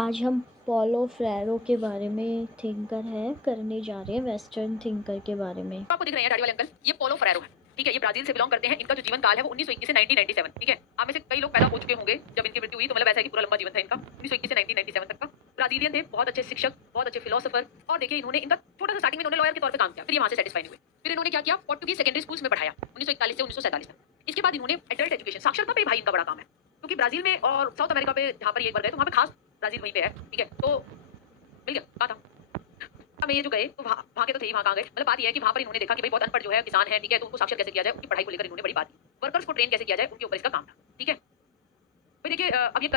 आज हम Paulo Ferraro के बारे में थिंकर है करने जा रहे हैं वेस्टर्न थिंकर के बारे में। आपको दिख रहे हैं दाढ़ी वाले अंकल, ये पॉलो फेरेरो है। ठीक है, ये ब्राजील से बिलोंग करते हैं। इनका जो जीवन काल है वो 1921 से 1997। ठीक है, आप में से कई लोग पैदा हो चुके होंगे जब इनकी मृत्यु हुई, तो मतलब ऐसा है कि पूरा लंबा जीवन था इनका 1921 से 1997 तक का। ब्राजीलियन थे, बहुत अच्छे शिक्षक, बहुत अच्छे फिलोसोफर। और देखिए इन्होंने इनका छोटा सा स्टार्टिंग में इन्होंने लॉयर के तौर पे काम किया, फिर ये वहां से सेटिस्फाई नहीं हुए। फिर इन्होंने क्या किया, पोर्टुगीज सेकेंडरी स्कूल्स में पढ़ाया 1941 से 1947 तक। इसके बाद इन्होंने एडल्ट एजुकेशन, साक्षरता पे भाई इनका बड़ा काम है, क्योंकि ब्राजील में और साउथ अमेरिका पे जहां पर ये एक बार गए तो वहां पे खास ब्राजील वहीं पे है। ठीक है, तो मिल गया कहा था में ये जो गए तो वहाँ के तो थे ही, वहाँ कहाँ गए। मतलब बात ये है कि वहाँ पर इन्होंने देखा कि भाई बहुत अनपढ़ जो है किसान है, ठीक है, तो उनको साक्षर कैसे किया जाए, उनकी पढ़ाई को लेकर इन्होंने बड़ी बात की। वर्कर्स को ट्रेन कैसे किया जाए, उनके ऊपर इसका काम था। ठीक है, भाई देखिए अब ये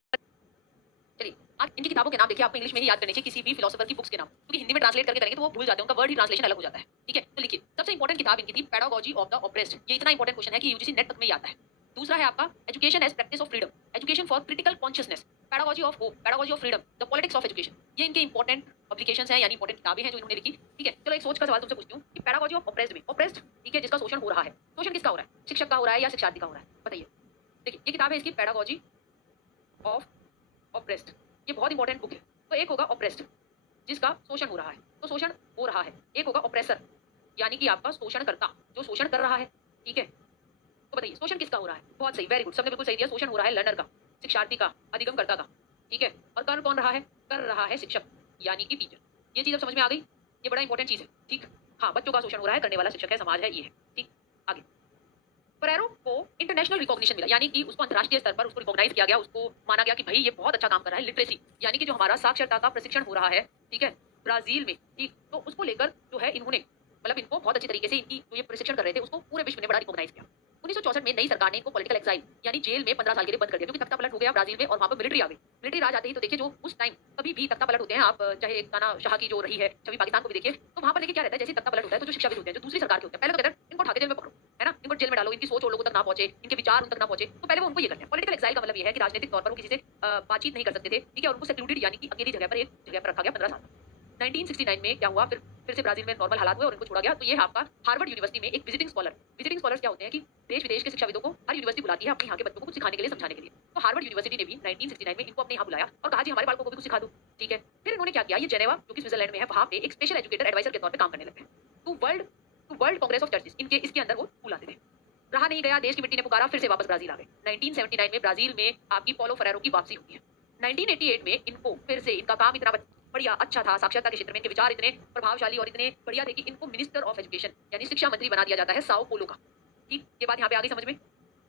चलिए आप इनकी किताबों के नाम देखिए, आपको इंग्लिश में ही याद करने चाहिए किसी भी फिलोसोफर की बुक्स के नाम, क्योंकि हिंदी में ट्रांसलेट करके करेंगे तो वो भूल जाते हैं, उनका वर्ड ही ट्रांसलेशन अलग हो जाता है। ठीक है, तो लिखिए सबसे इंपॉर्टेंट किताब इनकी थी पेडागोजी ऑफ द ऑप्रेस्ड। ये इतना इंपॉर्टेंट क्वेश्चन है कि यूजीसी नेट तक में ही आता है। दूसरा है आपका education as practice of freedom, education for critical consciousness, pedagogy of hope, pedagogy of freedom, the politics of education. ये इनके इंपॉर्टेंट पब्लिकेशंस हैं, यानी इंपॉर्टेंट किताबें हैं जो इन्होंने लिखी। ठीक है, चलो एक सोच का सवाल तुमसे पूछती हूँ कि पेडागोजी ऑफ ऑप्रेस्ड में ऑप्रेस्ड, ठीक है, जिसका शोषण हो रहा है, शोषण किसका हो रहा है, शिक्षक का हो रहा है या शिक्षार्थी का हो रहा है, बताइए। देखिए ये किताब है इसकी पेडागोजी ऑफ ऑप्रेस्ड, ये बहुत इंपॉर्टेंट बुक है। तो एक होगा ऑप्रेस्ड जिसका शोषण हो रहा है, तो शोषण हो रहा है। एक होगा ऑप्रेसर यानी कि आपका शोषणकर्ता जो शोषण कर रहा है। ठीक है, तो बताइए शोषण किसका हो रहा है, बहुत सही, वेरी गुड, सबने बिल्कुल सही दिया। शोषण हो रहा है लर्नर का, शिक्षार्थी का, अधिगमकर्ता का। ठीक है, और कर कौन रहा है, कर रहा है शिक्षक यानी कि टीचर। ये चीज अब समझ में आ गई, ये बड़ा इंपॉर्टेंट चीज है। ठीक, हाँ, बच्चों का शोषण हो रहा है, करने वाला शिक्षक है, समाज है, ये है। ठीक, आगे फरेरो को इंटरनेशनल रिकॉग्निशन मिला, यानी कि उसको अंतरराष्ट्रीय स्तर पर उसको रिकॉग्नाइज किया गया, उसको माना गया कि भाई ये बहुत अच्छा काम कर रहा है। लिटरेसी यानी कि जो हमारा साक्षरता का प्रशिक्षण हो रहा है, ठीक है, ब्राजील में, ठीक, तो उसको लेकर जो है इन्होंने मतलब इनको बहुत अच्छी तरीके से इनकी जो ये प्रशिक्षण कर रहे थे उसको पूरे विश्व ने बड़ा रिकॉग्नाइज किया। 1964 में नई सरकार ने इनको पॉलिटिकल एक्साइल यानी जेल में 15 साल के लिए बंद कर दिया, क्योंकि तख्ता पलट हो गया ब्राजील में और वहां पर मिलिट्री आ गई। मिलिट्री राज आते ही तो देखिए जो उस टाइम कभी भी तख्ता पलट होते हैं, आप चाहे ताना शाह की जो रही है छवि पाकिस्तान को भी देखिए, तो वहां पर देखिए क्या रहता है, जैसे तख्ता पलट होता है तो जो शिक्षाविद होते हैं, जो दूसरी सरकार के होते हैं, पहले तो कहते हैं इनको उठा के जेल में पकड़ो, है ना, इनको जेल में डालो, इनकी सोच और लोगों तक ना पहुंचे, इनके विचार उन तक ना पहुंचे, तो पहले वो उनको ये करते हैं। पॉलिटिकल एक्साइल का मतलब ये है कि राजनीतिक तौर पर वो किसी से बातचीत नहीं कर सकते थे। ठीक है, और उनको सेक्लूडेड यानी कि अकेली जगह पर, एक जगह पर रखा गया 15 साल। 1969 में क्या हुआ, फिर से ब्राजील में नॉर्मल हालात हुए और इनको छोड़ा गया। तो ये आपका हार्वर्ड यूनिवर्सिटी में एक विजिटिंग स्कॉलर, विजिटिंग स्कॉलर्स क्या होते हैं कि देश विदेश के शिक्षाविदों को हर यूनिवर्सिटी बुलाती है अपने यहाँ के बच्चों को कुछ सिखाने के लिए, समझाने के लिए। तो हार्वर्ड यूनिवर्सिटी ने भी 1969 में इनको अपने यहाँ बुलाया और कहा जी हमारे बालकों को भी कुछ सिखा दो। ठीक है, फिर इन्होंने क्या किया, ये जेनेवा जो कि स्विट्जरलैंड में है, वहां पे एक स्पेशल एजुकेटर एडवाइजर के तौर पर काम करने लगे। To World Congress of Churches, इनके इसके अंदर वो बुलाते थे। रहा नहीं गया, देश की मिट्टी ने पुकारा, फिर से वापस ब्राजील आ गए। 1979 में ब्राजील में आपकी पॉलो फेरेरो की वापसी होती है। 1988 में इनको फिर से, इनका काम इतना बढ़िया अच्छा था, साक्षरता के क्षेत्र में इनके विचार इतने प्रभावशाली और इतने बढ़िया थे कि इनको मिनिस्टर ऑफ एजुकेशन यानी शिक्षा मंत्री बना दिया जाता है साओ पोलो का। ठीक, ये बात यहाँ पे आ गई समझ में।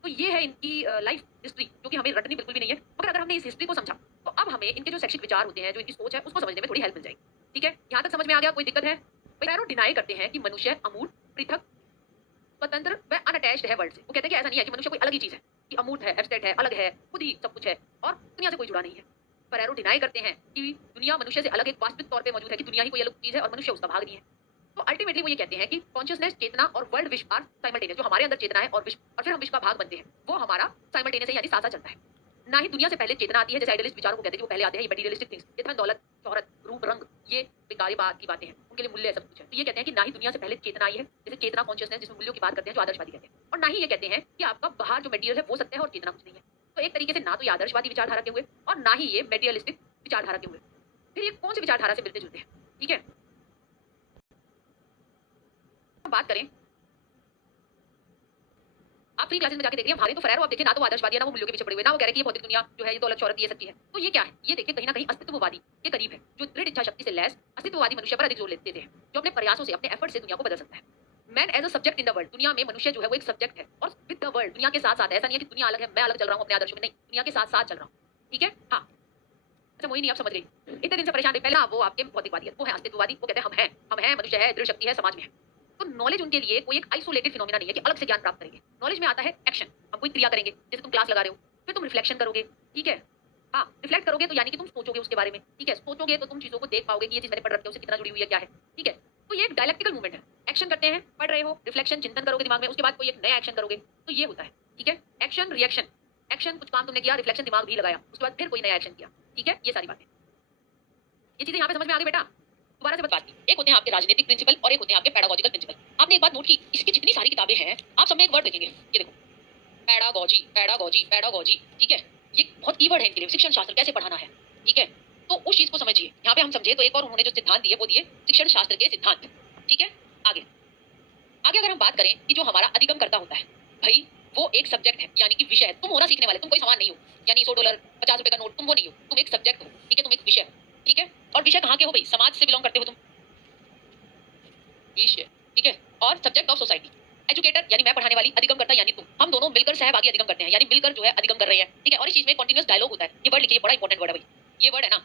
तो ये है इनकी लाइफ हिस्ट्री, जो कि हमें रटनी बिल्कुल भी नहीं है, मगर अगर हमने इस हिस्ट्री को समझा तो अब हमें इनके जो शैक्षिक विचार होते हैं, जो इनकी सोच है, उसको समझने में थोड़ी हेल्प मिल जाएगी। ठीक है, यहाँ तक समझ में आ गया, कोई दिक्कत है? पैरो डिनाई करते हैं कि मनुष्य अमूर्त, पृथक, स्वतंत्र व अनअटैच्ड है वर्ल्ड से। वो कहते हैं कि ऐसा नहीं है कि मनुष्य कोई अलग ही चीज है, कि अमूर्त है, एब्स्ट्रैक्ट है, अलग है, खुद ही सब कुछ है और दुनिया से कोई जुड़ा नहीं है। फरेरो डिनाई करते हैं कि दुनिया मनुष्य से अलग एक वास्तविक तौर पे मौजूद है, कि दुनिया ही कोई अलग चीज है और मनुष्य उसका भाग नहीं है। तो अल्टीमेटली वो ये कहते हैं कि कॉन्शियसनेस, चेतना और वर्ल्ड विश्व आर साइमल्टेनियस। जो हमारे अंदर चेतना है और विश्व और फिर हम विश्व का भाग बनते हैं, वो हमारा साइमल्टेनियस है, यानी साथ साथ चलता है। ना ही दुनिया से पहले चेतना आती है, जैसे आइडियलिस्ट विचारों को कहते हैं कि वो पहले आते हैं, ये मटेरियलिस्टिक थिंग्स, ये धन दौलत शोहरत रूप रंग, ये बेकार बात की बातें हैं, उनके लिए मूल्य है, सब कुछ है। तो ये कहते हैं कि ना ही दुनिया से पहले चेतना आई है, जैसे चेतना कॉन्शियसनेस जिसमें मूल्यों की बात करते हैं, जो आदर्शवादी कहते हैं, और ना ही ये कहते हैं कि आपका बाहर जो मटेरियल है वो सत्य है और चेतना कुछ नहीं है। तो एक तरीके से ना तो ये आदर्शवादी विचारधारा के हुए और ना ही ये मेटेरियलिस्टिक विचारधारा के हुए। फिर ये कौन सी विचारधारा से मिलते जुलते हैं? ठीक है, बात करें, आप फ्री क्लासेस में जाके देख रहे हैं हमारे, तो फरेरो आप देखिए ना तो आदर्शवादी है, ना वो मूल्यों के पीछे पड़े हुए, ना वो कह रहे हैं कि ये भौतिक दुनिया जो है ये दौलत शौहरत ये सब चीज है। तो ये क्या है, ये देखिए कहीं ना कहीं अस्तित्ववादी के करीब है, जो दृढ़ इच्छा शक्ति से लैस अस्तित्ववादी मनुष्य पर अधिक जोर देते हैं, जो अपने प्रयासों से, अपने एफर्ट से दुनिया को बदल सकता है। Man as a subject in the world, दुनिया में मनुष्य जो है वो एक सब्जेक्ट है और विद द वर्ल्ड, दुनिया के साथ साथ। ऐसा नहीं है कि दुनिया अलग है, मैं अलग चल रहा हूँ अपने आदर्शों में, नहीं, दुनिया के साथ साथ चल रहा हूँ। ठीक है, हाँ, अच्छा मोहिनी आप समझ गई, इतने दिन से परेशान रही। पहला वो आपके भौतिकवादी है, वो है अस्तित्ववादी, वो कहते हैं हम हैं, मनुष्य है, दृढ़ शक्ति है, समाज में है। तो नॉलेज उनके लिए कोई एक आइसोलेटेड फिनोमिना नहीं है कि अलग से ज्ञान प्राप्त करेंगे। नॉलेज में आता है एक्शन, हम कोई क्रिया करेंगे, जैसे तुम क्लास लगा रहे हो, फिर तुम रिफ्लेक्शन करोगे। ठीक है, हाँ, रिफ्लेक्ट करोगे तो यानी कि तुम सोचोगे उसके बारे में। ठीक है, सोचोगे तो तुम चीजों को देख पाओगे कि ये चीज मैंने पढ़ रखी है, उससे कितना जुड़ी हुई है, क्या है। ठीक है, तो ये एक डायलेक्टिकल मूवमेंट है। एक्शन करते हैं, पढ़ रहे हो, रिफ्लेक्शन, चिंतन करोगे दिमाग में, उसके बाद कोई एक नया एक्शन करोगे, तो ये होता है। ठीक है, एक्शन रिएक्शन, एक्शन कुछ काम तुमने किया, रिफ्लेक्शन दिमाग भी लगाया, उसके बाद फिर कोई नया एक्शन किया। ठीक है, ये सारी बातें, ये चीजें यहाँ पे समझ में आ गई बेटा? दोबारा से बात की, एक होते हैं आपके राजनीतिक प्रिंसिपल और एक होते हैं आपके पेडागोजिकल प्रिंसिपल। आपने एक बात नोट की, इसकी जितनी सारी किताबें हैं, आप सब में एक वर्ड देखेंगे, ये देखो, पेडागोजी, पेडागोजी, पेडागोजी। ठीक है, ये बहुत कीवर्ड है इनके लिए, शिक्षण शास्त्र कैसे पढ़ाना है। ठीक है, तो उस हम समझे तो एक और उन्होंने जो सिद्धांत दिए वो दिए शिक्षण शास्त्र के सिद्धांत। ठीक है, आगे आगे अगर हम बात करें कि जो हमारा अधिगम करता होता है, भाई वो एक सब्जेक्ट है, यानी कि विषय है। तुम हो ना सीखने वाले, तुम कोई सामान नहीं हो, यानी $100 ₹50 का नोट, तुम वो नहीं हो, तुम एक सब्जेक्ट हो। ठीक है, तुम एक विषय हो। ठीक है, और विषय कहाँ के हो भाई? समाज से बिलोंग करते हो तुम, विषय। ठीक है, और सब्जेक्ट ऑफ सोसाइटी। एजुकेटर यानी मैं पढ़ाने वाली, अधिगम करता यानी तुम, हम दोनों मिलकर सहभागी अधिगम करते हैं, यानी मिलकर जो है अधिगम कर रहे हैं। ठीक है, और इस चीज में कंटीन्यूअस डायलॉग होता है। ये वर्ड लिखिए, बड़ा इंपॉर्टेंट वर्ड है भाई, ये वर्ड है ना,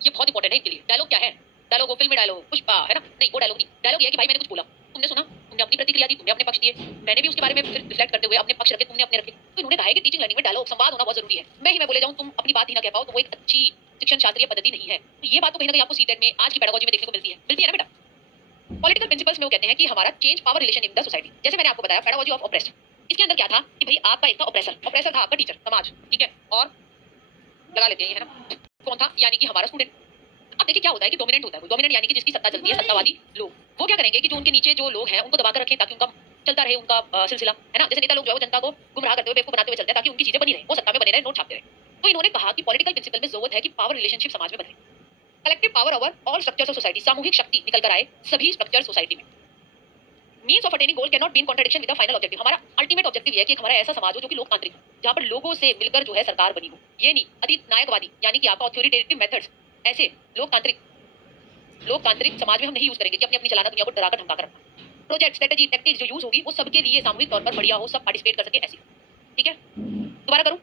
ये बहुत इंपॉर्टेंट है इनके लिए। डायलॉग क्या है? डायलॉग वो फिल्म में डायलॉग पुष्पा है ना, नहीं वो डायलॉग नहीं। डायलॉग ये है कि भाई मैंने कुछ बोला, तुमने सुना, तुमने अपनी प्रतिक्रिया दी, तुमने अपने पक्ष दिए, मैंने भी उसके बारे में फिर रिफ्लेक्ट करते हुए अपने पक्ष रखे, तुमने अपने रखे। तो इन्होंने कहा है कि टीचिंग लर्निंग में डायलॉग संवाद होना बहुत जरूरी है। मैं ही मैं बोले जाऊं, तुम अपनी बात ही ना कह पाओ, तो वो एक अच्छी शिक्षण शास्त्रीय पद्धति नहीं है। तो ये बात तो कहीं ना कहीं आपको सीटेट में आज की पेडागोजी में देखने को मिलती है ना बेटा। पॉलिटिकल प्रिंसिपल्स में वो कहते हैं कि हमारा change power relation in the society. जैसे मैंने आपको बताया पेडागोजी ऑफ ऑप्रेस्ड, इसके अंदर क्या था कि भाई आपका एक था ऑप्रेसर, ऑप्रेसर था आपका टीचर, समाज। ठीक है, और लगा लेते हैं ये है ना, कौन था? यानी कि हमारा स्टूडेंट। अब देखिए क्या होता है कि डोमिनेंट होता है, डोमिनेंट यानी कि जिसकी सत्ता चलती है, सत्तावादी लोग। वो क्या करेंगे कि जो उनके नीचे जो लोग हैं उनको दबाकर रखें ताकि उनका चलता रहे, उनका सिलसिला है ना। जैसे नेता लोग जो है वो जनता को गुमराह करते हुए, बेवकूफ बनाते हुए चलते हैं ताकि उनकी चीजें बनी रहे, वो सत्ता में बने रहे, नोट छापते रहे। तो इन्होंने कहा कि पॉलिटिकल प्रिंसिपल में जरूरत है कि पावर रिलेशनशिप समाज में बदले। Collective power over all structures of society, सामूहिक शक्ति निकल कर आए सभी स्ट्रक्चर सोसाइटी में। Means of attaining goal can not be in contradiction with the final objective. हमारा अल्टीमेट ऑब्जेक्टिव ये है कि हमारा ऐसा समाज हो जो कि लोकतांत्रिक हो, जहां पर लोगों से मिलकर जो है सरकार बनी हो। ये नहीं अति नायकवादी, यानी कि आपका ऑथोरिटेटिव मेथड्स, ऐसे लोकतांत्रिक समाज में हम नहीं यूज करेंगे कि अपनी अपनी चलाना, दुनिया को डराकर धमकाकर रखना। प्रोजेक्ट, स्ट्रेटजी, टैक्टिक्स जो यूज होगी वो सबके लिए सामूहिक तौर पर बढ़िया हो, सब पार्टिसिपेट कर सके ऐसी। ठीक है, दोबारा करूं,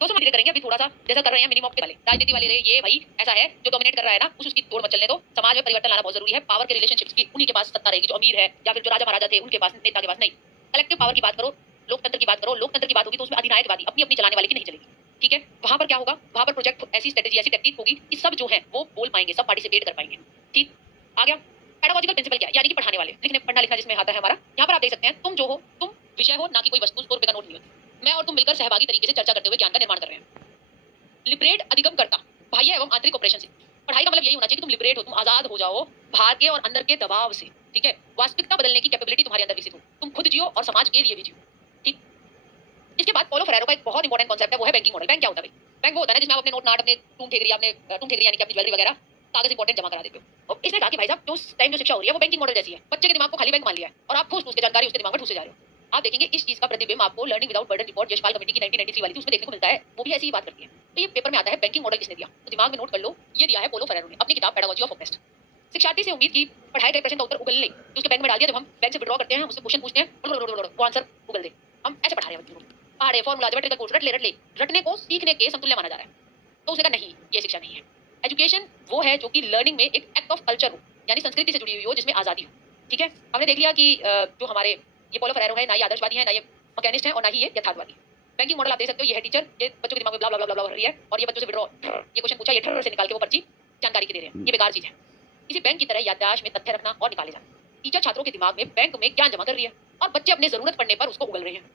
200 धीरे करेंगे अभी थोड़ा सा, जैसा कर रहे हैं मिनिमम वाले, राजनीति वाले। ये भाई ऐसा है जो डोमिनेट कर रहा है ना, उसकी तोड़ मत चलने दो। समाज में परिवर्तन लाना बहुत जरूरी है। पावर के रिलेशनशिप्स की उन्हीं के पास सत्ता रहेगी जो अमीर है, या फिर जो राजा महाराजा थे उनके पास, नेता के पास नहीं। कलेक्टिव पावर की बात करो, लोकतंत्र की बात करो। लोकतंत्र की बात होगी तो उसमें अधिनायकवादी, अपनी अपनी चलाने वाले की नहीं चलेगी। ठीक है, वहां पर क्या होगा? वहां पर प्रोजेक्ट, ऐसी स्ट्रेटजी, ऐसी टेक्निक होगी कि सब जो है वो बोल पाएंगे, सब पार्टिसिपेट कर पाएंगे। ठीक, आ गया। पेडागोजिकल प्रिंसिपल क्या है? यानी कि पढ़ाने वाले, लिखने पढ़ना लिखना जिसमें आता है हमारा। यहाँ पर आप देख सकते हैं, तुम जो हो, तुम विषय हो, ना कि कोई वस्तु। ₹100 का नोट नहीं हो। मैं और तुम मिलकर सहभागी तरीके से चर्चा करते हुए ज्ञान का निर्माण कर रहे हैं। लिबरेट, अधिगम करता, बाह्य एवं आंतरिक ऑपरेशन से। पढ़ाई का मतलब यही होना चाहिए कि तुम लिबरेट हो, तुम आजाद हो जाओ बाहर के और अंदर के दबाव से। ठीक है, वास्तविकता बदलने की कैपेबिलिटी तुम्हारे अंदर विकसित हो, तुम खुद जियो और समाज के लिए भी जियो। ठीक, इसके बाद पोलो फेरेरो का एक बहुत इंपॉर्टेंट कॉन्सेप्ट है, वो है बैंकिंग मॉडल। बैंक क्या होता है भाई? बैंक वो होता है ना जिसमें आप अपने नोट नाट, अपने टूम ठेकरी, आपने टूम ठेकरी यानी कि अपनी ज्वेलरी वगैरह, कागज इंपॉर्टेंट जमा करा देते हो। और इसने कहा कि भाई साहब जो टाइम जो शिक्षा हो रही है वो बैंकिंग मॉडल जैसी है। बच्चे के दिमाग को खाली बैंक मान लिया है और आप ठूस ठूस के जानकारी उसके दिमाग में ठूसे जा रहे हो। आप देखेंगे इस चीज का प्रतिबिंब आपको learning without burden report Yashpal committee की 1993 वाली थी, उसमें देखने को मिलता है। वो भी ऐसी ही बात करती है। तो ये पेपर में आता है बैंकिंग मॉडल किसने दिया, तो दिमाग में नोट कर लो, ये दिया है पोलो फेरेरो ने अपनी किताब पेडागोजी ऑफ ऑप्रेस्ड। शिक्षार्थी से उम्मीद की पढ़ाए गए प्रश्न का उत्तर उगल ले, तो उसके बैंक में डाल दिया। जब हम बैंक से विड्रॉ करते हैं, उससे क्वेश्चन पूछते हैं, वो आंसर उगल दे। हम ऐसे पढ़ा रहे हैं बच्चों को, पढ़े फॉर्मूला, ज्योमेट्रिकल कोर्स, रट ले। रटने को सीखने के समतुल्य माना जा रहा है। तो उसने कहा नहीं, ये शिक्षा नहीं है। एजुकेशन वो है जो कि लर्निंग में एक एक्ट ऑफ कल्चर हो, यानी संस्कृति से जुड़ी हुई हो, जिसमें आजादी हो। ठीक है, हमने देख लिया कि जो हमारे ये पोलो फेरेरो है, ना ये आदर्शवादी है, ना ये मैकेनिस्ट है, और ना ही ये यथार्थवादी। बैंकिंग मॉडल आप देख सकते हो, ये है टीचर, ये बच्चों के दिमाग में ब्ला ब्ला ब्ला ब्ला भर रही है, और ये बच्चों से विड्रॉ, ये क्वेश्चन पूछा, ये ठर से निकाल के वो पर्ची जानकारी की दे रहे हैं। ये बेकार चीज है। किसी बैंक की तरह याददाश्त में तथ्य रखना और निकाले जाना। टीचर छात्रों के दिमाग में बैंक में ज्ञान जमा कर रही है, और बच्चे अपने जरूरत पड़ने पर उसको उगल रहे हैं।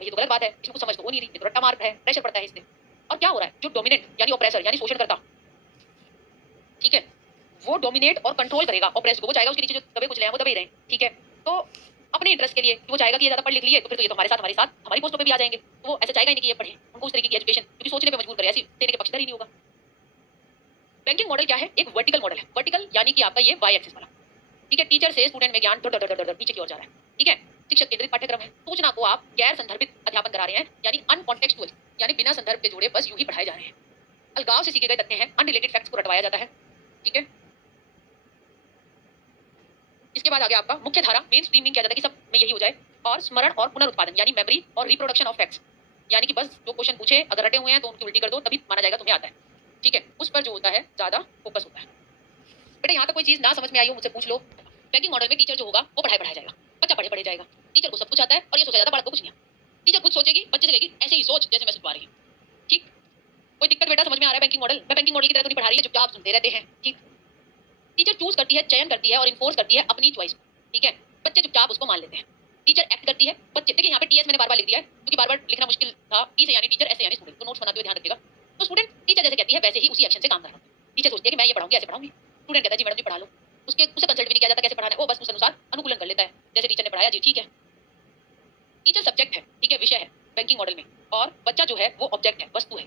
ये तो गलत बात है, इसको कुछ समझ तो हो नहीं रही, ये तो रट्टा मार है, प्रेशर पड़ता है इससे। और क्या हो रहा है? जो डोमिनेट यानी ऑप्रेसर, यानी शोषण करता, ठीक है, वो डोमिनेट और कंट्रोल करेगा ऑप्रेस को। वो चाहेगा उसके नीचे जो दबे कुचले हैं वो दबे ही रहें। ठीक है, तो अपने इंटरेस्ट के लिए वो चाहेगा कि ये ज्यादा पढ़ लिख लिए तो फिर तो ये तो हमारे साथ हमारी पोस्टों पे भी आ जाएंगे। तो वो ऐसा चाहेगा ही नहीं कि ये पढ़े, उनको उस तरीके की एजुकेशन क्योंकि सोचने पे मजबूर करे, ऐसी देने के पक्षधर ही नहीं होगा। बैंकिंग मॉडल क्या है? एक वर्टिकल मॉडल है। वर्टिकल यानी कि आपका ये वाई एक्सिस वाला। ठीक है, टीचर से स्टूडेंट में ज्ञान धड़ धड़ धड़ धड़ नीचे की ओर जा रहा है। ठीक है, शिक्षक केंद्रित पाठ्यक्रम है। सूचना को आप गैर संदर्भित अध्यापन करा रहे हैं, यानी अनकॉन्टेक्सुअल, यानी बिना संदर्भ के जोड़े बस यूं ही पढ़ाए जा रहे हैं। अलगाव से सीखे गए तथ्य हैं, अनरिलेटेड फैक्ट्स को रटवाया जाता है। ठीक है, इसके बाद आ गया आपका मुख्य धारा, मेन स्ट्रीमिंग किया जाता है कि सब में यही हो जाए। और स्मरण और पुनरुत्पादन, यानी मेमोरी और रिप्रोडक्शन ऑफ फैक्ट्स, यानी कि बस जो क्वेश्चन पूछे अगर रटे हुए हैं तो उनकी उल्टी कर दो, तभी माना जाएगा तुम्हें आता है। ठीक है, उस पर जो होता है ज्यादा फोकस होता है। बेटा यहाँ तक कोई चीज ना समझ में आई हो मुझसे पूछ लो। बैंकिंग मॉडल में टीचर जो होगा वो पढ़ाया जाएगा, बच्चा पढ़े जाएगा। टीचर को सब कुछ आता है और ये सोचा जाता है बालक को कुछ नहीं। टीचर खुद सोचेगी, बच्चे से लेगी ऐसे ही सोच जैसे मैं सुनवा रही हूँ। ठीक, कोई दिक्कत बेटा समझ में आ रहा है? बैंकिंग मॉडल, मैं बैंकिंग मॉडल की तरह तो नहीं पढ़ा रही है, चुपचाप सुनते रहते हैं। ठीक, टीचर चूज करती है, चयन करती है और इन्फोर्स करती है अपनी चॉइस को। ठीक है, बच्चे चुपचाप उसको मान लेते हैं। टीचर एक्ट करती है, बच्चे देखिए यहाँ पे टीएस मैंने बार-बार लिख दिया है क्योंकि बार-बार लिखना मुश्किल था। टी से यानी टीचर, एस से यानी स्टूडेंट, तो नोट्स बनाते हुए ध्यान रखिएगा। तो स्टूडेंट टीचर जैसे कहती है वैसे ही उसी एक्शन से काम करना। टीचर सोचती है कि मैं ये पढ़ाऊंगी, ऐसे पढ़ाऊंगी। स्टूडेंट कहता है जी मैडम जी पढ़ा लो। उसके उसे कंसल्ट भी नहीं किया जाता कैसे पढ़ाना है, वो बस उस अनुसार अनुकूलन कर लेता है, जैसे टीचर ने पढ़ाया जी ठीक है। टीचर सब्जेक्ट है, ठीक है, विषय है बैंकिंग मॉडल में, और बच्चा जो है वो ऑब्जेक्ट है, वस्तु है।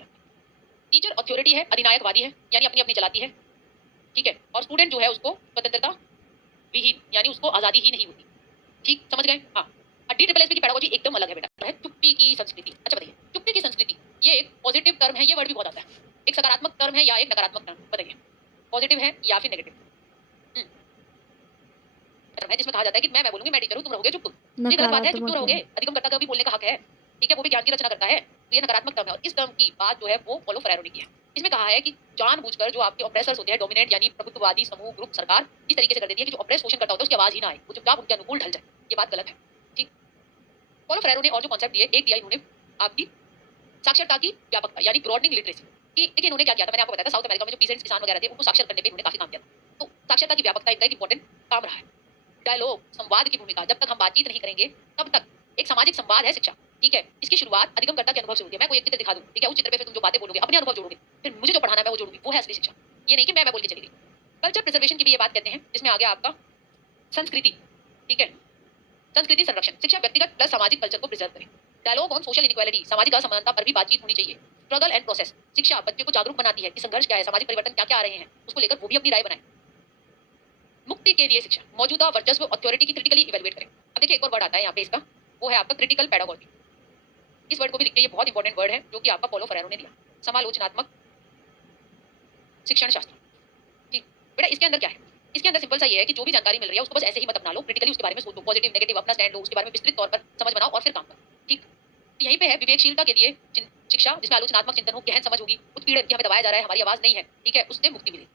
टीचर अथॉरिटी है, अधिनायकवादी है, यानी अपनी अपनी चलाती है, ठीक है, और स्टूडेंट जो है उसको स्वतंत्रता विहीन, यानी उसको आजादी ही नहीं होती। ठीक, समझ गए? हाँ। DSSS की पेडागोजी एकदम अलग है बेटा, है चुप्पी की संस्कृति। अच्छा बताइए, चुप्पी की संस्कृति ये एक पॉजिटिव टर्म है, ये वर्ड भी बहुत आता है। एक सकारात्मक टर्म है या एक नकारात्मक टर्म, बताइए। पॉजिटिव है या फिर नेगेटिव? टर्म है जिसमें कहा जाता है कि मैं बोलूंगी, मैं टीचर हूं, तुम रहोगे चुप। तो ये गलत बात है, चुप क्यों नकारात्मक है। रहोगे? अधिगमकर्ता का भी बोलने का हक है, ठीक है, वो भी ज्ञान की रचना करता है। तो ये नकारात्मक टर्म है, और इस टर्म की बात जो है वो पॉलो फेरेरो ने की है। इसमें कहा है कि जानबूझकर जो आपके ऑपरेसर्स होते हैं, डोमिनेंट यानी प्रभुत्ववादी समूह, ग्रुप, सरकार इस तरीके से कर देती है कि जो ऑपरेस शोषण करता होता है उसकी आवाज ही ना आए, वो चुपचाप उनके अनुकूल ढल जाए। ये बात गलत है। ठीक, पॉलो फेरेरो ने और जो कॉन्सेप्ट दिए, एक दिया इन्होंने आपकी साक्षरता की व्यापकता, यानी ब्रॉडनिंग लिटरेसी कि देखिए इन्होंने क्या किया था, मैंने आपको बताया था साउथ अमेरिका में जो पीसेंट्स किसान वगैरह थे उनको साक्षर करने पे इन्होंने काफी काम किया था। तो साक्षरता की व्यापकता इनका एक इंपॉर्टेंट काम रहा है। डायलॉग, संवाद की भूमिका, जब तक हम बातचीत नहीं करेंगे तब तक एक सामाजिक संवाद है शिक्षा। ठीक है, इसकी शुरुआत अधिगमकर्ता के अनुभव से होती है। मैं कोई एक चित्र दिखा दूं, ठीक है, उस चित्र पे फिर तुम जो बातें बोलोगे अपने अनुभव जोड़ोगे, फिर मुझे जो पढ़ाना है मैं वो जोड़ूंगी, वो है असली शिक्षा। ये नहीं कि मैं बोल के चली गई। कल्चर प्रिजर्वेशन की भी ये बात कहते हैं, जिसमें आ गया आपका संस्कृति। ठीक है, संस्कृति संरक्षण, शिक्षा व्यक्तिगत प्लस सामाजिक कल्चर को प्रिजर्व करे। डायलॉग ऑन सोशल इनइक्वालिटी, सामाजिक असमानता पर भी बातचीत होनी चाहिए। स्ट्रगल एंड प्रोसेस, शिक्षा बच्चे को जागरूक बनाती है कि संघर्ष क्या है, सामाजिक परिवर्तन क्या क्या आ रहे हैं, उसको लेकर वो भी अपनी राय बनाए। मुक्ति के लिए शिक्षा, मौजूदा वर्चस्व अथॉरिटी की क्रिटिकली इवैल्यूएट करें। अब देखिए एक और वर्ड आता है यहाँ पे इसका, वो है आपका क्रिटिकल पेडागोजी। इस वर्ड को भी लिखिए, ये बहुत इंपॉर्टेंट वर्ड है जो कि आपका पॉलो फेरेरो ने दिया। समालोचनात्मक शिक्षण शास्त्र। ठीक बेटा, इसके अंदर क्या है? इसके अंदर सिंपल सा ये है कि जो भी जानकारी मिल रही है उसको बस ऐसे ही मत अपना लो, क्रिटिकली उसके बारे में सोचो, पॉजिटिव नेगेटिव अपना स्टैंड लो, उसके बारे में विस्तृत तौर पर समझ बनाओ और फिर काम करो। ठीक, तो यहीं पे है विवेकशीलता के लिए शिक्षा, जिसमें आलोचनात्मक चिंतन हो, गहन समझ होगी, उत्पीड़न की हमें दबाया जा रहा है, हमारी आवाज नहीं है, ठीक है, उससे मुक्ति मिलेगी।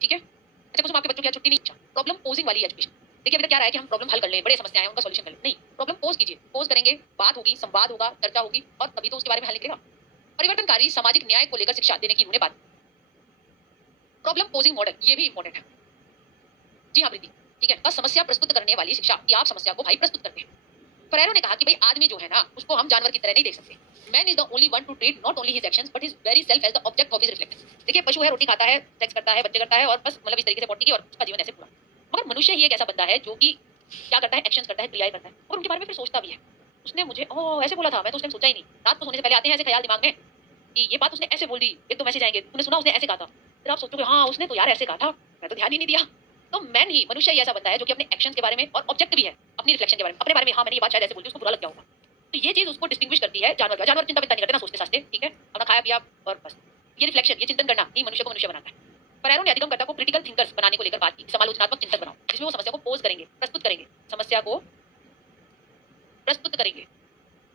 ठीक है, अच्छा कुछ आपके बच्चों की आज छुट्टी नहीं? अच्छा, प्रॉब्लम पोजिंग वाली एजुकेशन। देखिए अभी तक क्या रहा है कि हम प्रॉब्लम हल कर लें, बड़े समस्याएं हैं उनका सॉल्यूशन कर लें, नहीं, प्रॉब्लम पोज कीजिए, पोज करेंगे, बात होगी, संवाद होगा, चर्चा होगी, और तभी तो उसके बारे में हल निकलेगा। परिवर्तनकारी सामाजिक न्याय को लेकर शिक्षा देने की उन्होंने बात। प्रॉब्लम पोजिंग मॉडल, ये भी इंपॉर्टेंट है। जी हाँ प्रीति, ठीक है, बस समस्या प्रस्तुत करने वाली शिक्षा कि आप समस्या को भाई प्रस्तुत करते हैं। फेरेरो ने कहा कि भाई आदमी जो है ना उसको हम जानवर की तरह नहीं देख सकते। Man is the only one to treat not only his actions but his very self as the object of his reflection. देखिए पशु है, रोटी खाता है, सेक्स करता है, बच्चे करता है, और बस मतलब इस तरीके से पॉटी की और उसका जीवन ऐसे पूरा। मगर मनुष्य ही एक ऐसा बंदा है जो कि क्या करता है, एक्शंस करता है, क्रियाएं करता है, और उनके बारे में फिर सोचता भी है। उसने मुझे ओह ऐसे बोला था, मैं तो उस टाइम सोचा ही नहीं। रात को सोने से पहले आते हैं ऐसे ख्याल दिमाग में कि ये बात उसने ऐसे बोल दी, एक तो मैसेज आएंगे, तूने सुना उसने ऐसे कहा था, फिर आप सोचोगे हाँ उसने तो यार ऐसे कहा था, मैं तो ध्यान ही नहीं दिया। तो मैन ही, मनुष्य ही ऐसा बनता है जो कि अपने एक्शंस के बारे में और ऑब्जेक्ट भी है अपनी रिफ्लेक्शन के बारे में, अपने बारे में, हाँ मैंने ये बात शायद ऐसे बोल दी, उसको बुरा लग गया होगा। तो ये चीज उसको डिस्टिंग्विश करती है जानवर का। जानवर चिंता विंता नहीं करते ना, सोचते साचते, ठीक है, अपना खाया पिया और बस। ये रिफ्लेक्शन, ये चिंतन करना ही मनुष्य को मनुष्य बनाता है। फेरेरो ने अधिगमकर्ता को क्रिटिकल थिंकर्स बनाने को लेकर बात की, समालोचनात्मक चिंतन बनाओ, जिसमें वो समस्या को पोज करेंगे, प्रस्तुत करेंगे, समस्या को प्रस्तुत करेंगे,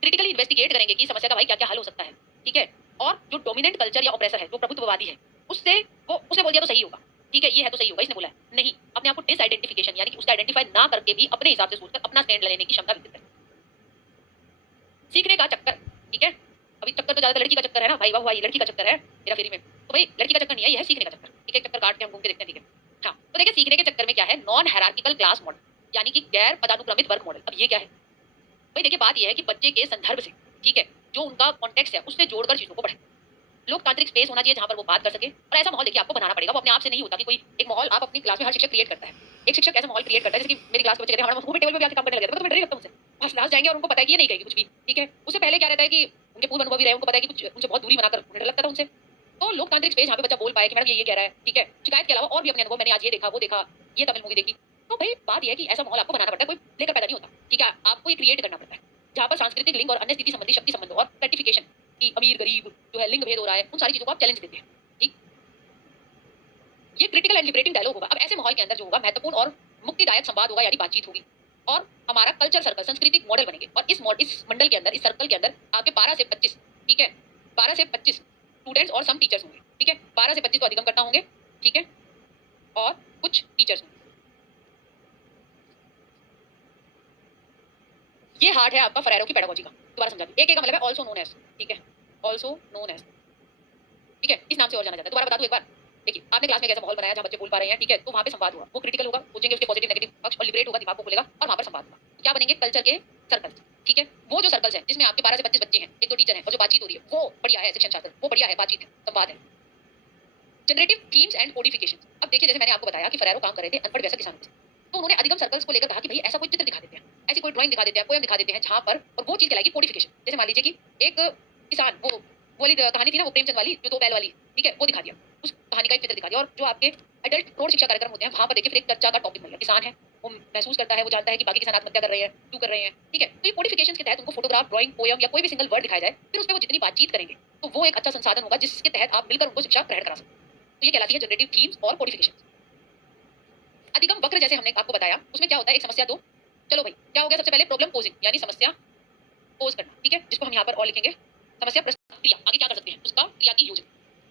क्रिटिकली इन्वेस्टिगेट करेंगे कि समस्या का भाई क्या क्या हल हो सकता है। ठीक है, और जो डोमिनेंट कल्चर या ऑपरेसर है, जो प्रभुत्ववादी है, उससे वो उसने बोल दिया तो सही होगा, ठीक है, ये है तो सही होगा, इसने बोला है नहीं, अपने आप को डिसआइडेंटिफिकेशन यानी कि उसका आइडेंटिफाई ना करके भी अपने हिसाब से सोचकर अपना स्टैंड लेने की क्षमता विकसित करें। सीखने का चक्कर, ठीक है, अभी चक्कर तो ज्यादा लड़की का चक्कर है ना भाई, वाह ये लड़की का चक्कर है मेरा फेरी में, तो भाई लड़की का चक्कर नहीं है, ये है सीखने का चक्कर। ठीक है, चक्कर काट के हम घूम के देखते हैं, ठीक है। हाँ, तो देखिए सीखने के चक्कर में क्या है, नॉन हायरार्किकल क्लास मॉडल यानी कि गैर पदानुक्रमित वर्ग मॉडल। अब ये क्या है भाई, देखिए बात ये है कि बच्चे के संदर्भ से, ठीक है, जो उनका कॉन्टेक्स्ट है उससे जोड़कर चीजों को पढ़े। लोकतांत्रिक स्पेस होना चाहिए जहां पर वो बात कर सके, और ऐसा माहौल देखिए आपको बनाना पड़ेगा, वो अपने आप से नहीं होता कि कोई एक माहौल आप अपनी क्लास में हर शिक्षक क्रिएट करता है। एक शिक्षक ऐसा माहौल क्रिएट करता है जैसे कि मेरी क्लास के बच्चे कहते हैं हमारे वो भी टेबल पे भी आके काम करने लगे, तो मैं डर ही लगता हूं उनसे। फर्स्ट क्लास जाएंगे और उनको पता है कि ये नहीं कहेगी कुछ भी, ठीक है, उससे पहले क्या रहता है कि उनके पूर्व अनुभव भी रहे, उनको पता है कि कुछ उनसे बहुत दूरी बनाकर उन्हें डर लगता था उनसे। तो लोकतांत्रिक स्पेस जहाँ पे बच्चा बोल पाए कि मैडम ये कह रहा है, ठीक है, शिकायत के अलावा और भी अपने अनुभव, मैंने आज ये देखा वो देखा, ये तमिल मूवी देखी। तो भाई बात यह है कि ऐसा माहौल आपको बनाना पड़ता है, कोई लेकर पैदा नहीं होता, ठीक है, आपको ये क्रिएट करना पड़ता है जहाँ पर सांस्कृतिक लिंग और अन्य स्थिति संबंधी शक्ति संबंध और सर्टिफिकेशन की अमीर गरीब जो है लिंग भेद हो रहा है, उन सारी चीजों को आप चैलेंज देते हैं। ठीक, ये क्रिटिकल एंड लिबरेटिंग डायलॉग होगा। अब ऐसे माहौल के अंदर जो होगा महत्वपूर्ण और मुक्तिदायक संवाद होगा यानी बातचीत होगी, और हमारा कल्चर सर्कल सांस्कृतिक मॉडल बनेंगे। और इस मंडल के अंदर, इस सर्कल के अंदर आपके 12 से 25, ठीक है, 12 से 25 स्टूडेंट्स और सम टीचर्स होंगे, ठीक है, 12 से 25 तो अधिगमकर्ता होंगे, ठीक है, और कुछ टीचर्स होंगे। ये हार्ट है आपका फेरेरो की पेडागोजी का। दोबारा समझा दूं, एक का मतलब है ऑल्सो नोन एज, ठीक है, ऑल्सो नोन एज, ठीक है, इस नाम से और जाना जाता है। दोबारा बता दूं एक बार, देखिए आपने क्लास में कैसा माहौल बनाया जहां बच्चे बोल पा रहे हैं, ठीक है, तो वहां पे संवाद होगा, वो क्रिटिकल होगा, पूछेंगे उसके पॉजिटिव नेगेटिव पक्ष, और लिबरेट होगा, दिमाग को खुलेगा, और वहां पर संवाद होगा। क्या बनेंगे, कल्चर के सर्कल्स, ठीक है, वो जो सर्कल्स हैं जिसमें आपके 12 से 25 बच्चे हैं, एक दो टीचर हैं, और जो बातचीत हो रही है वो बढ़िया है, शिक्षण शास्त्र वो बढ़िया है, बातचीत है, संवाद है। Generative themes and codification. अब देखिए जैसे मैंने आपको बताया कि फेरेरो काम कर रहे थे अनपढ़ वयस्क किसानों से, तो उन्होंने अधिगम सर्कल्स को लेकर कहा कि भाई ऐसा कोई चित्र दिखा देते हैं, ऐसी कोई ड्राइंग दिखा देते हैं, पोएम दिखा देते हैं जहां पर, और वो चीज कहलाएगी कोडिफिकेशन। जैसे मान लीजिए कि एक किसान वो वो वाली कहानी थी ना, वो प्रेमचंद वाली जो 2 बैल वाली, ठीक है, वो दिखा दिया। उस कहानी का एक चित्र दिखा दिया। और जो आपके एडल्ट प्रौढ़ शिक्षा कार्यक्रम होते हैं, वहाँ पर देखिए फिर एक चर्चा का टॉपिक मिल गया। किसान है, वो महसूस करता है, वो जानता है कि बाकी किसान आत्महत्या कर रहे हैं, क्यों कर रहे हैं, ठीक है। तो ये कोडिफिकेशंस के तहत उनको फोटोग्राफ, ड्राइंग, पोएम या कोई भी सिंगल वर्ड दिखाया जाए, फिर उस पे वो जितनी बातचीत करेंगे, तो वो एक अच्छा संसाधन होगा जिसके तहत आप मिलकर उनको शिक्षा ग्रहण करा सकते हैं। तो ये कहलाती है जनरेटिव थीम्स और कोडिफिकेशंस। अधिगम वक्र जैसे हमने आपको बताया, उसमें क्या होता है, एक समस्या दो। चलो भाई, क्या हो गया, सबसे पहले प्रॉब्लम पोजिंग यानी समस्या पोज करना, ठीक है, जिसको हम यहाँ पर और लिखेंगे समस्या प्रस्तुत क्रिया। आगे क्या कर सकते हैं, उसका क्रिया की योजना।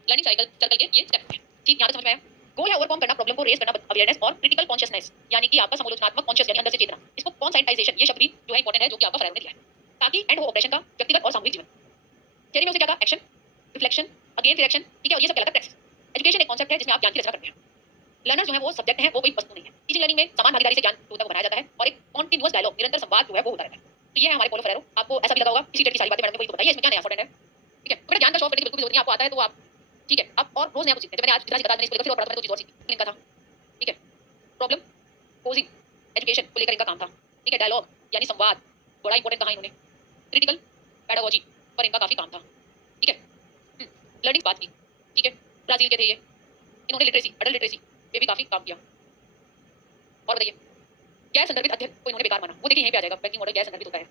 लर्निंग साइकिल सर्कल के ये स्टेप हैं, ठीक, यहाँ तक समझ में आया। गोल है ओवरकम करना, प्रॉब्लम को रेज करना, अवेयरनेस और क्रिटिकल कॉन्शियसनेस यानी कि आपका समालोचनात्मक कॉन्शियस यानी अंदर से चेतना। इसको कॉन्साइंटाइजेशन ये शब्द भी जो है इंपॉर्टेंट है, जो कि आपका फरार में दिया है, ताकि एंड हो ऑपरेशन का व्यक्तिगत और सामूहिक जीवन। थियरी में उसे क्या कहा, एक्शन, रिफ्लेक्शन, अगेन फिर एक्शन, ठीक है, और ये सब कहलाता है प्रैक्टिस। एजुकेशन एक कॉन्सेप्ट है जिसमें आप ज्ञान की रचना करते हैं। लर्नर जो है वो सब्जेक्ट है, वो कोई वस्तु नहीं है। टीचिंग लर्निंग में समान भागीदारी से ज्ञान जो होता है वो बनाया जाता है और एक कॉन्टिन्यूअस डायलॉग, निरंतर संवाद जो है वो होता रहता है। तो ये है हमारे पोलो फेरेरो। आपको ऐसा भी लगा होगा इसी डेट की सारी बातें मैंने वही तो बताई है, इसमें क्या नया इंपॉर्टेंट है, ठीक है। तो बेटा ज्ञान का शौक करने की बिल्कुल भी जरूरत नहीं, आपको आता है तो आप, ठीक है, आप और रोज नया कुछ सीखते हैं। जब मैंने आज जितना सीखा मैंने इसको लेकर फिर और पढ़ा, तो मैंने दो चीज और सीखी, लिंक का था, ठीक है। प्रॉब्लम पोजिंग एजुकेशन को लेकर इनका काम था, ठीक है। डायलॉग यानी संवाद, बड़ा इंपॉर्टेंट कहा इन्होंने। क्रिटिकल पेडागोजी पर इनका काफी काम था, ठीक है। लर्निंग बात की, ठीक है, ब्राजील के थे ये। इन्होंने लिटरेसी, अडल्ट लिटरेसी पे भी काफी काम किया। और बताइए, गैर संदर्भित अध्ययन को इन्होंने बेकार माना। वो देखिए यहीं पे आ जाएगा, बैंकिंग मॉडल गैर संदर्भित होता है,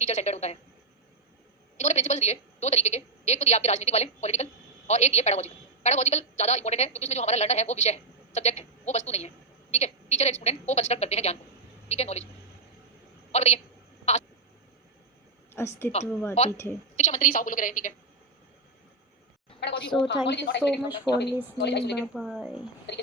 टीचर सेंटर्ड होता है। इन्होंने प्रिंसिपल्स दिए दो तरीके के, एक तो दिया आपके राजनीतिक वाले पॉलिटिकल, और एक दिए पेडागोजिकल। पेडागोजिकल ज्यादा इंपॉर्टेंट है क्योंकि उसमें जो हमारा लर्नर है वो विषय है, सब्जेक्ट है, वो वस्तु नहीं है, ठीक है। टीचर एंड स्टूडेंट को कंस्ट्रक्ट करते हैं ज्ञान को, ठीक है, नॉलेज। और बताइए, हाँ, और अस्तित्ववादी थे। शिक्षा मंत्री साहब बोल के रहे, ठीक है। पेडागोजी So हो, हाँ, thank knowledge is you not so isolated much from for learning, knowledge listening. Bye isolated bye. तरीके से